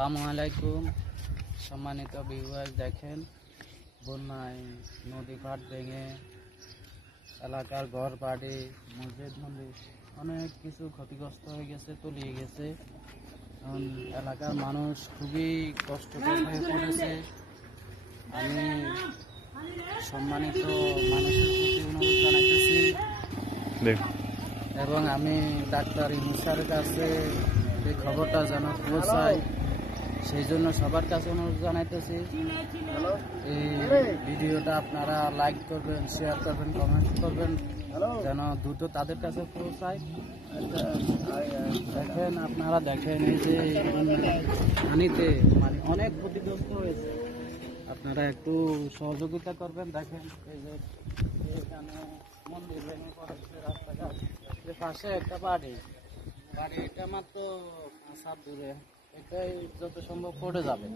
আসসালামু আলাইকুম সম্মানিত ভিউয়ার্স, দেখেন বন্যায় নদী ঘাট ভেঙে এলাকার ঘর বাড়ি মসজিদ মন্দির অনেক কিছু ক্ষতিগ্রস্ত হয়ে গেছে, তলিয়ে গেছে। এখন এলাকার মানুষ খুবই কষ্টকর হয়ে পড়েছে। আমি সম্মানিত মানুষের প্রতি অনুরোধ জানাইতেছি এবং আমি ডাক্তার ইউনূসের কাছে এই খবরটা যেন পৌঁছায়, সেই জন্য সবার কাছে অনুরোধ জানাইতেছি। এই ভিডিওটা আপনারা লাইক করবেন, শেয়ার করবেন, কমেন্ট করবেন, যেন দ্রুত তাদের কাছে পৌঁছায়। দেখেন, আপনারা দেখেন এই যে পানিতে মানে অনেক ক্ষতিগ্রস্ত হয়েছে, আপনারা একটু সহযোগিতা করবেন। দেখেন এই যে এখানে মন্দির ভেঙে পড়েছে, রাস্তাঘাট, পাশে একটা বাড়ি এটা মাত্র 5 হাত দূরে, এটাই যত সম্ভব পড়ে যাবে।